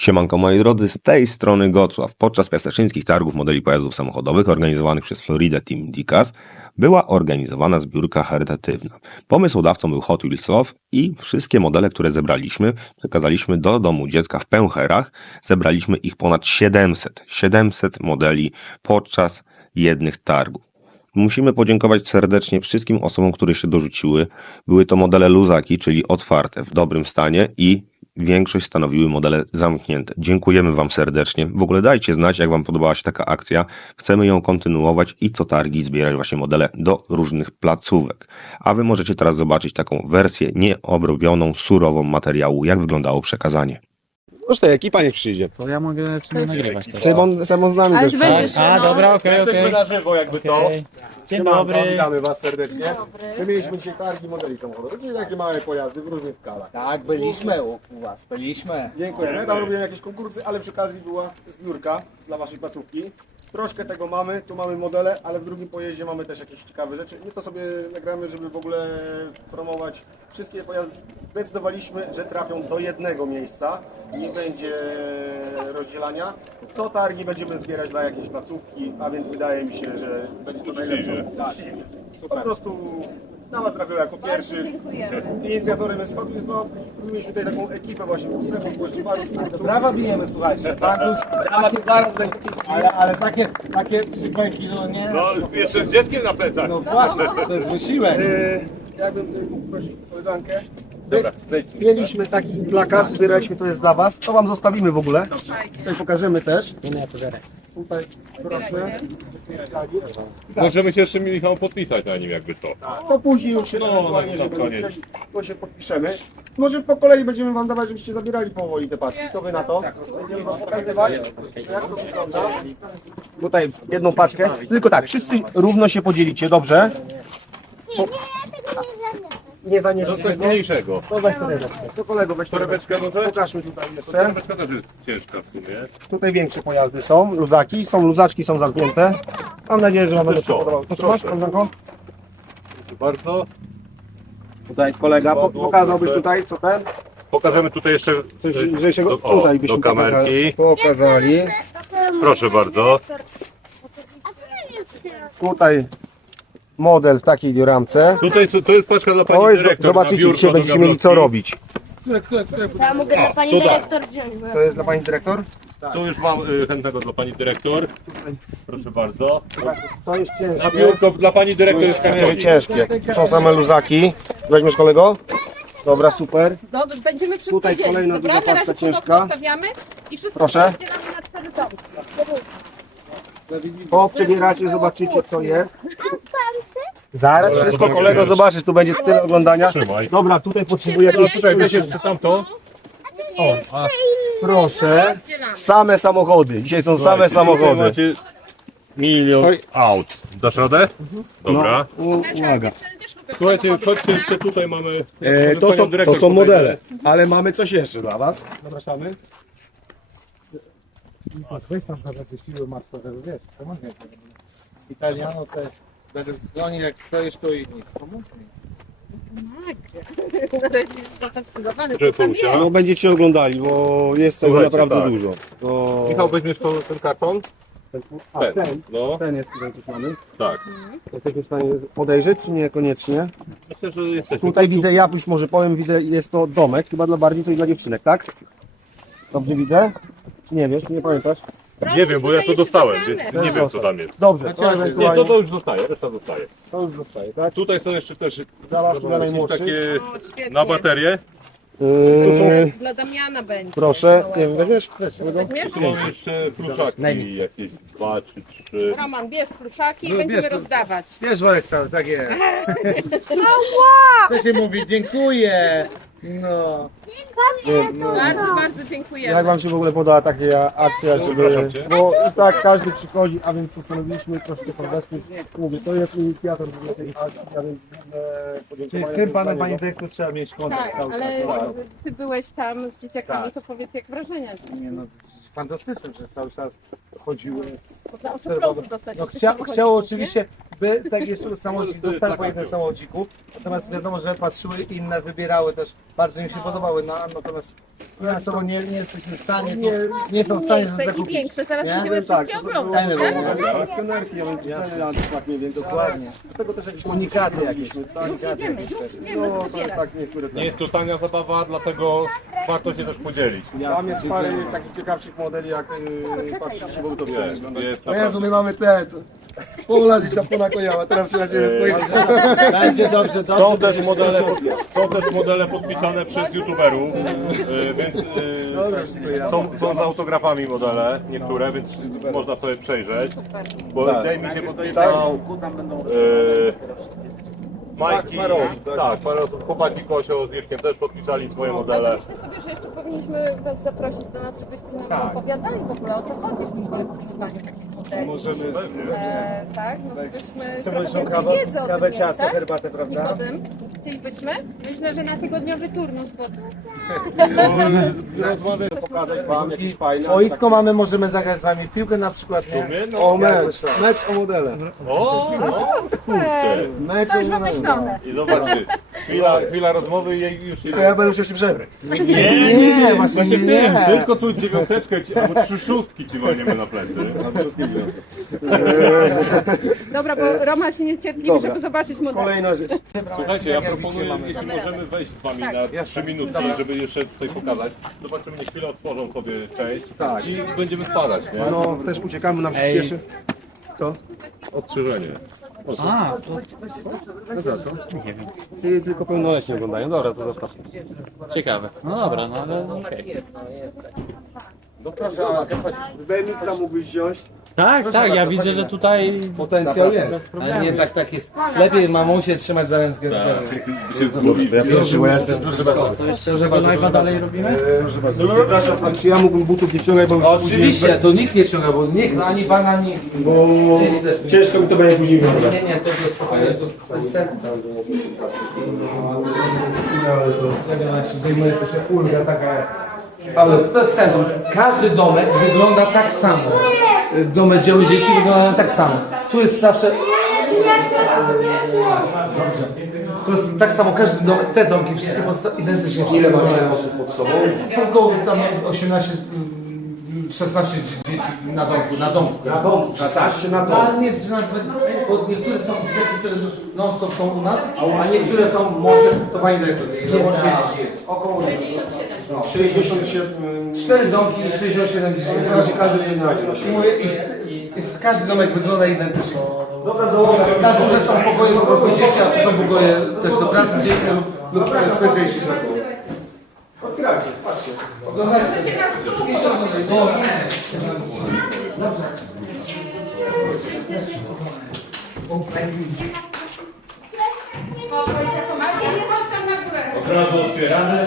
Siemanko moi drodzy, z tej strony Gocław. Podczas piaseczyńskich targów modeli pojazdów samochodowych organizowanych przez Florida Team Dicas była organizowana zbiórka charytatywna. Pomysłodawcą był Hot Wheels Love i wszystkie modele, które zebraliśmy, przekazaliśmy do domu dziecka w Pęcherach. Zebraliśmy ich ponad 700. 700 modeli podczas jednych targów. Musimy podziękować serdecznie wszystkim osobom, które się dorzuciły. Były to modele luzaki, czyli otwarte, w dobrym stanie i większość stanowiły modele zamknięte. Dziękujemy Wam serdecznie. W ogóle dajcie znać, jak Wam podobała się taka akcja. Chcemy ją kontynuować i co targi zbierać właśnie modele do różnych placówek. A Wy możecie teraz zobaczyć taką wersję nieobrobioną, surową materiału, jak wyglądało przekazanie. To ekipa nie przyjdzie. To ja mogę w sumie nagrywać teraz. Szymon, Szymon z nami Ale też. będziesz. A, no. dobra, okej, Jesteśmy okej. na żywo jakby to. Okej. Dzień Siemanko, dobry. Witamy Was serdecznie. dobry. My mieliśmy dzisiaj targi modeli samochodowych, czyli takie małe pojazdy w różnych skalach. Tak, byliśmy u u was, byliśmy. Dziękujemy. Tam robiłem jakieś konkursy, ale przy okazji była zbiórka dla Waszej placówki. Troszkę tego mamy, tu mamy modele, ale w drugim pojeździe mamy też jakieś ciekawe rzeczy. My to sobie nagramy, żeby w ogóle promować wszystkie pojazdy. Zdecydowaliśmy, że trafią do jednego miejsca, nie będzie rozdzielania. To targi będziemy zbierać dla jakiejś placówki, a więc wydaje mi się, że będzie to najlepsze. Tak. Po prostu na Was jako Bardzo pierwszy. dziękujemy. Inicjatorem jest Hot Wheels Love. Mieliśmy tutaj taką ekipę właśnie Sefów, Głaszczywarów. Brawa bijemy, słuchajcie. Bardzo, takie zaraz, ale, ale takie, takie przypęki, no nie? No, jeszcze z dzieckiem na plecach. No właśnie, to jest wysiłek. Yy, jakbym tutaj mógł prosić koleżankę. Dobra, mieliśmy taki plakat, zbieraliśmy, to jest dla Was. To Wam zostawimy w ogóle. Tutaj pokażemy też. Tutaj proszę. Możemy się jeszcze Michał podpisać na nim jakby co. To później już się No, ewentualnie, na żeby koniec. to się podpiszemy. Może po kolei będziemy Wam dawać, żebyście zabierali powoli te paczki. Co Wy na to? Będziemy Wam pokazywać, jak to wygląda. Tutaj jedną paczkę. Tylko tak, wszyscy równo się podzielicie, dobrze? Nie, nie za nie No coś mniejszego. To weź torebeczkę. To kolego weź torebeczkę. Torebeczkę może? Pokażmy tutaj To jeszcze. torebeczka też jest ciężka w sumie. Tutaj większe pojazdy są, luzaki, są luzaczki, są zamknięte. Mam nadzieję, że Wam będą się to. podobały. To co masz, Proszę. koleżanko? Proszę bardzo. Tutaj kolega po- pokazałbyś tutaj, co ten? Pokażemy tutaj jeszcze Coś y, lżejszego? do, o, Tutaj byśmy do kamerki. pokazali. Proszę bardzo. Tutaj model w takiej ramce. Tutaj to jest paczka dla pani To jest, dyrektor. zobaczycie, na biurko dzisiaj do będziecie mieli co gablotki. robić. Ja mogę dla pani tutaj. dyrektor wziąć. bo ja- To jest dla pani dyrektor? Tu już mam y, chętnego dla pani dyrektor. Proszę bardzo. To jest Na ciężkie. biurko dla pani To dyrektor jest jest kartoni. ciężkie. Tu są same luzaki. Weźmiesz kolego? Dobra, super. Dobrze, będziemy wszystko Tutaj dzielić, kolejna dobra? duża Na paczka razie ciężka. stawiamy i wszystko Proszę. na cztery domy. Po przebieracie, zobaczycie co jest. Zaraz wszystko kolego zobaczysz, tu będzie tyle oglądania. Trzymaj. Dobra, tutaj potrzebuję Tutaj, Tutaj weź jeszcze tamto. proszę. Rozdzielamy. Same samochody. Dzisiaj są same samochody. Macie milion aut. Dasz radę? Dobra. U- Uwaga. Słuchajcie, chodźcie jeszcze tutaj mamy. E, to, są, to są modele, ale mamy coś jeszcze dla Was. Zapraszamy. Weź tam trochę te siły masz, żeby wiesz, pomagaj. Italiano te będę dzwonił jak stoisz tu i nic. Pomóż mi. Na razie jest zafascynowany. Że co tam Polusia. jest. No będziecie oglądali, bo jest tego Słuchajcie, naprawdę tak. dużo. To... Michał, weźmiesz to, ten karton? A, Ten. ten, No, ten jest tutaj coś mamy. tak. Jesteśmy w stanie podejrzeć, czy niekoniecznie? Myślę, że jesteśmy. Tutaj widzę, ja już może powiem, widzę, jest to domek, chyba dla bardziej coś dla dziewczynek, tak? Dobrze widzę? Czy nie wiesz, nie pamiętasz? Nie wiem, bo ja to dostałem, więc nie wiem co tam jest. Dobrze, to Nie, ewentualnie... to, to już zostaje, reszta zostaje. to już zostaje, tak? Tutaj są jeszcze też dla jakieś najmłodszych. takie na baterię. Yy, Dla Damiana będzie. proszę, nie wiem, weźmiesz? Weźmiesz? Tu jeszcze pluszaki, jakieś dwa czy trzy. Roman, bierz pluszaki i No, będziemy rozdawać. Wiesz worek cały, tak jest. Co się mówi? Dziękuję. No. Bardzo, bardzo dziękujemy. Jak Wam się w ogóle podoba taka akcja, żeby... Przepraszam cię. Bo i tak każdy przychodzi, a więc postanowiliśmy troszkę podwespóć. Mówię, to jest inicjator w ogóle tej akcji, a więc e, Czyli podziękowania z tym panem, dla pani niego. dyrektor, trzeba mieć kontakt Tak, cały ale czas. ty byłeś tam z dzieciakami, Tak. to powiedz jak wrażenia. Nie no, fantastyczne, że cały czas chodziły. Można autografów dostać. No chcia, chciało oczywiście, by tak jeszcze samochodzik, dostałem po była. samochodziku, natomiast wiadomo, że patrzyły inne, wybierały też, bardzo im się podobały, no, natomiast finansowo nie, nie jesteśmy w stanie, nie, nie są w stanie Większe i zakupić. teraz Nie? będziemy Tak, wszystkie oglądać, tak? modele akcjonerskie, więc ceny adekwatnie, więc Dokładnie. Dlatego też jakieś Unikaty jakieś. Tak, Już idziemy, już idziemy no to jest zbierać. tak niektóre Nie jest to tania zabawa, dlatego warto się też podzielić. Tam jest parę takich ciekawszych modeli, jak yy, patrzycie, bo to Jest, jest O naprawdę. Jezu, my mamy te, co... Pola życia pona koniała, teraz się na ciebie spojrzy. Będzie dobrze, dobrze. Są też modele, są też modele podpisane przez youtuberów, y, więc y, Dobra, już dziękuję. są, są z autografami modele, niektóre, więc można sobie przejrzeć. Bo Tak. tutaj mi się podpisał y, Majki, Parę osób, tak? tak, parę osób, chłopaki Kosio z Jirkiem też podpisali swoje Ale modele. myślę sobie, że jeszcze powinniśmy Was zaprosić do nas, żebyście nam opowiadali w ogóle o co chodzi w tym kolekcjonowaniu takich modeli. Możemy... E, tak, no żebyśmy trochę Symboliczną więcej kawę, wiedzy o kawę tym ciasto, mieli, tak? herbatę, prawda? I o tym chcielibyśmy. Myślę, że na tygodniowy turnus, bo pokazać wam jakieś fajne... Boisko mamy, możemy zagrać z wami w piłkę na przykład, nie? O mecz, mecz o modele. O, no, kurczę. Mecz to o już modele. wymyślone. I zobaczcie, chwila, chwila rozmowy i jej już To ja będę musiał się przebrać. Nie, nie, nie, właśnie właśnie w nie. tym. Tylko tu dziewiąteczkę ci, albo trzy szóstki ci walniemy na plecy. Dobra, bo Roma się niecierpliwi, Dobra. żeby zobaczyć model. Kolejna rzecz. Słuchajcie, ja proponuję, jeśli możemy wejść z wami na trzy minutki, żeby jeszcze tutaj pokazać. Zobaczymy, chwilę otworzą sobie część Tak. i będziemy spadać, nie? No, też uciekamy, nam się Ej. śpieszy. Co? Odstrzyżenie. A, to No za co? Nie wiem. Czyli tylko pełnoletni oglądają. Dobra, to zostaw. ciekawe. No dobra, no ale okej. BMX mógłbyś wziąć. Tak, tak, ja widzę, że tutaj Potencjał jest. Ale nie tak, tak jest. Lepiej mamusie trzymać za rękę. Proszę, go najwa dalej robimy? Proszę bardzo. Przepraszam, a czy ja mógłbym butów nie ściągać, bo już Oczywiście, to nikt nie ściąga, bo nikt, no ani pan, ani. Bo ciężko mi to będzie później wyglądać. Nie, nie, to jest spokojnie, to jest sen. Ale to... Zdejmuje, to się ulga taka. Ale to jest centrum. Każdy domek wygląda tak samo. Domy dzieły dzieci wyglądają tak samo. Tu jest zawsze. Dobrze. To jest tak samo, każdy domek, te domki, wszystkie podsta- identycznie. Ile macie osób pod sobą? Około tam 18, mm, 16 dzieci na domku, na domku. Na domku, 16 na No, domku. ale nie, czy nawet, bo niektóre są dzieci, które non stop są u nas, a niektóre są może, to pani dyrektor, ile łącznie dzieci jest? Około 67... Cztery domki i 67 dzieci. W razie każdy coś znajdzie I mówię, i, i, i każdy domek wygląda identycznie. Dobra, załoga. Na górze są pokoje po prostu dzieci, a tu są pokoje też do pracy z dziećmi lub, lub specjaliści. Otwierajcie, patrzcie. O, nie. Dobrze. Od razu otwieramy.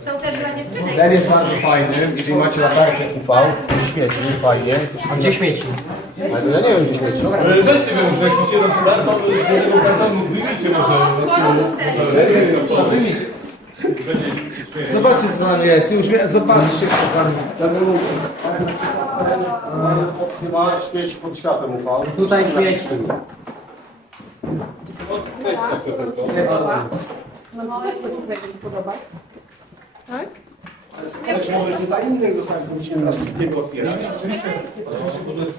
Są też dla dziewczynek. Ten jest bardzo fajny, jeżeli macie latarkę UV, świeci, fajnie. A gdzie śmieci? Ale to ja nie wiem gdzie śmieci. Ale Weźcie wiem, że jakiś jeden telefon, że jeden telefon wyjmijcie może. Zobaczcie co tam jest, już wie, zobaczcie co tam Chyba świeci pod światłem UV. Tutaj śmieci. No wszystko się tutaj będzie podobać. Tak? Lecz możecie dla innych zostawić, bo musimy nas wszystkiego otwierać.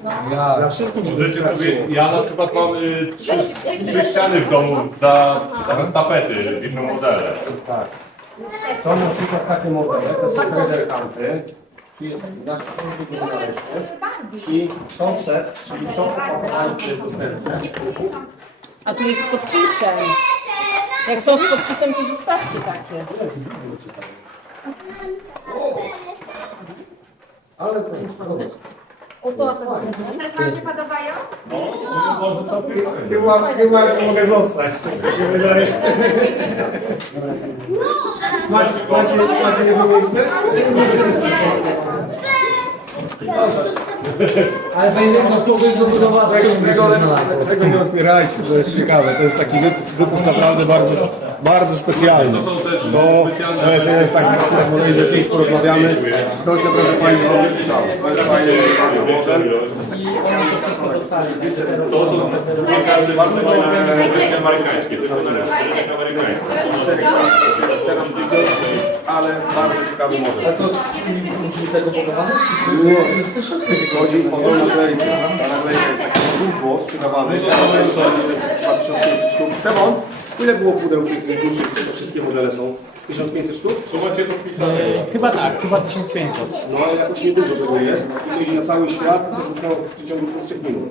Ja. Dla wszystkich Możecie sobie, ja na przykład mam y, trzy, trzy ściany w domu za, zamiast tapety, wiszą modele. Tak. Są na przykład takie modele, to są Feather County. Znaleźć. I set, czyli przez dostępne. A tu jest z podpisem. Jak są z podpisem, to zostawcie takie. Ale to jest Oto, oto. Chyba, chyba nie mogę zostać, tak się wydaje. Macie, macie, macie jedno miejsce? Ale będzie no kogoś do Tego, tego, tego nie otwierajcie, to jest ciekawe. To jest taki wypust, wypust naprawdę bardzo bardzo specjalny. Też To, jest jeden z takich modeli, że kiedyś porozmawiamy. Ktoś naprawdę fajnie robi. To jest fajny bardzo. To są pokazy bardzo fajne amerykańskie. Wersje amerykańskie. Ale bardzo ciekawy model. To tego podobane? Nie, chodzi o naklejkę. Ta naklejka jest taki długo sprzedawany. 2500 sztuk. Ile było pudeł tych dużych, te wszystkie modele są? 1500 sztuk? Co macie podpisane? Chyba tak, chyba 1500. No ale jakoś niedużo tego jest. To jeździ na cały świat, to zniknęło w ciągu 2-3 minut.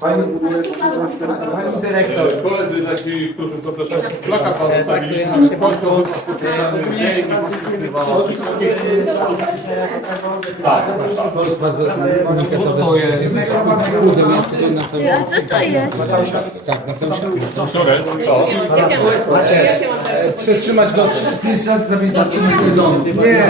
Pani dyrektor. Koledzy nasi, którzy to też Tak, zostawiliśmy. na tym początku mniej Tak, to jest bardzo unikatowe. To jest na całym A co to jest? Tak, na całym świecie. na całym Które? Co? E, przetrzymać go 5 lat, zawieźć na tym do domu. Nie,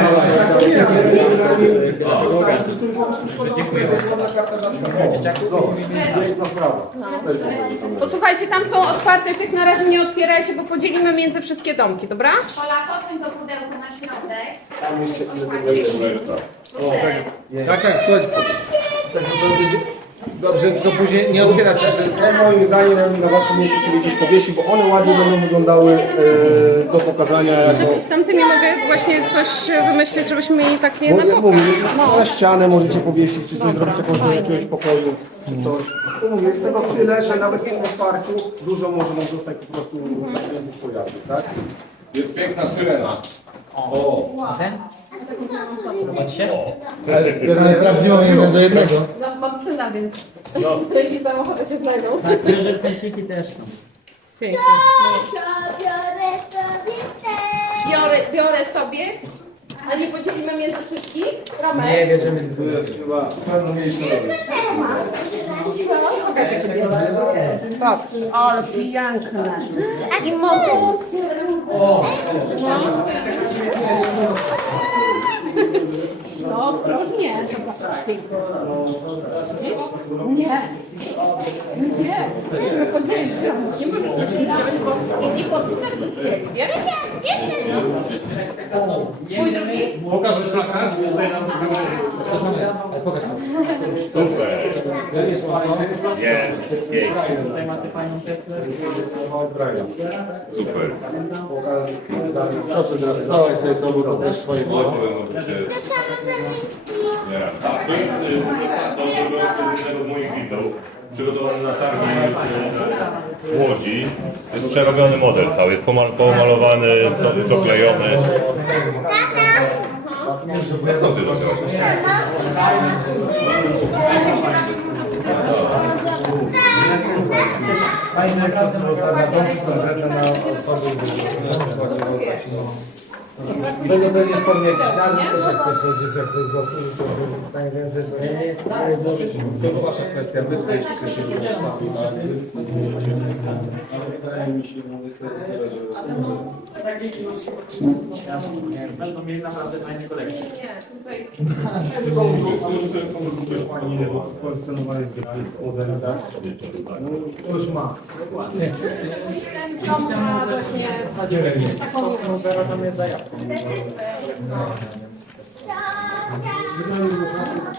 Piękna sprawa. Też bardzo Posłuchajcie, tam są otwarte, tych na razie nie otwierajcie, bo podzielimy między wszystkie domki, dobra? Pola, posuń to pudełko na środek. Tam jeszcze ile. Tak, tak, słuchaj. Tak, to będzie... Dobrze, to później nie otwierać się. Ja moim zdaniem na waszym miejscu sobie gdzieś powiesi, bo one ładnie będą wyglądały e, do pokazania jako... Z tamtymi mogę właśnie coś wymyślić, żebyśmy mieli takie Bo na jak mówię, pokaz. na ścianę możecie powiesić, czy coś zrobić jakąś do jakiegoś pokoju, czy coś. To mówię, jest tego tyle, że nawet po otwarciu dużo może nam zostać po prostu zakrętów pojazdów, tak? Jest piękna syrena. Prawdziwą jeden do jednego. No, mam syna, więc jakie samochody się znajdą. Tak, że pensiki też są. Pięknie. biorę sobie. Biorę, biorę sobie, a nie podzielimy między wszystkich? Romek? Nie bierzemy. To jest chyba pewno miejsce robić. Pokaż, jak się bierze. Dobrze, ale piękne. I motocykl. No, ostrożnie. Nie. Nie. Musimy podzielić. Nie się wziąć, bo nie podpinasz chcieli. Bierę? Mój drugi? Pokażesz plakat? Pokaż nam. Super. Jest. Tutaj macie panią Teslę. Super. Proszę teraz całe sobie to było też swoje było. Tak, to jest y, plakat do jednego z moich widzów, przygotowany na targi w Łodzi. To jest przerobiony model cały, jest pomal- pomalowany, co- zaklejony. Skąd ty to. Będą pewnie w formie jakichś nagród, też jak ktoś będzie, jak ktoś zasłuży, to najwięcej co nie. To to wasza kwestia, my tutaj jeszcze się nie Wydaje mi się, że niestety, że Będą mieli naprawdę fajne kolekcje. Nie, tutaj. fajnie kolekcjonowali modele, tak? To już ma. Tam ma właśnie taką Zero tam jest zajawka.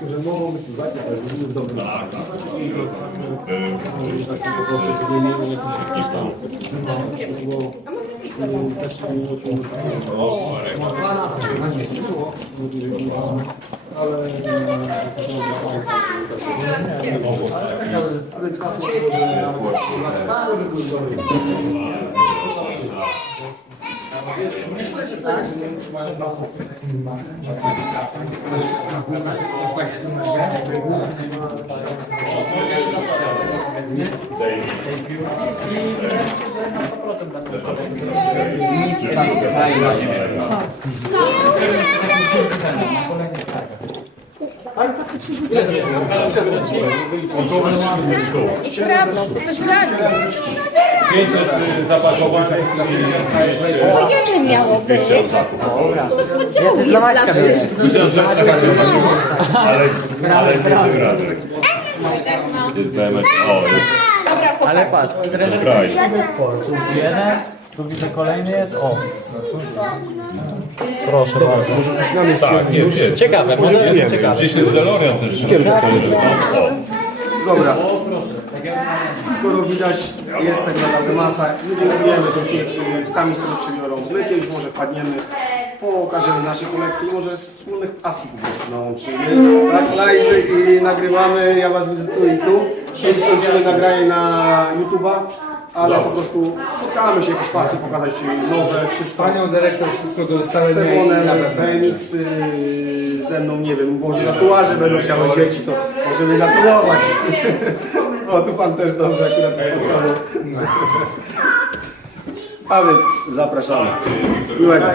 Że mogą być uwagi, ale to jest dobre. Ale... A więc hasło było, że może był dobry. Już mają na to. I kradną, to też lagi. 500 zapakowanych i Po jednym miało być. To podziału jest dla wszystkich. Ale, ale nie tym razem. BMX, o, jest Dobra, Ale patrz, trener Kraj. sportu. Jeden, Tu widzę kolejny jest. O. Proszę bardzo. Może zaczynamy z Tak, jest, jest. Ciekawe, modele są ciekawe. Gdzieś jest DeLorean też. O, Dobra. Skoro widać, jest tak naprawdę masa, ludzie wiemy, to już nie, y, sami sobie przybiorą. My kiedyś może wpadniemy, pokażemy nasze kolekcje i może z wspólnych pasji po prostu nałączymy. Tak, live i nagrywamy, ja was widzę tu i tu. Kiedyś skończymy nagranie na YouTube'a, ale po prostu spotkamy się, jakieś pasje, pokazać nowe, wszystko. Panią dyrektor wszystko dostałem. Z Cemonem, BMX, y, ze mną, nie wiem, może tatuaże będą chciały dzieci, to możemy tatuować. O, tu pan też dobrze akurat pasował. A więc zapraszamy. Miłego.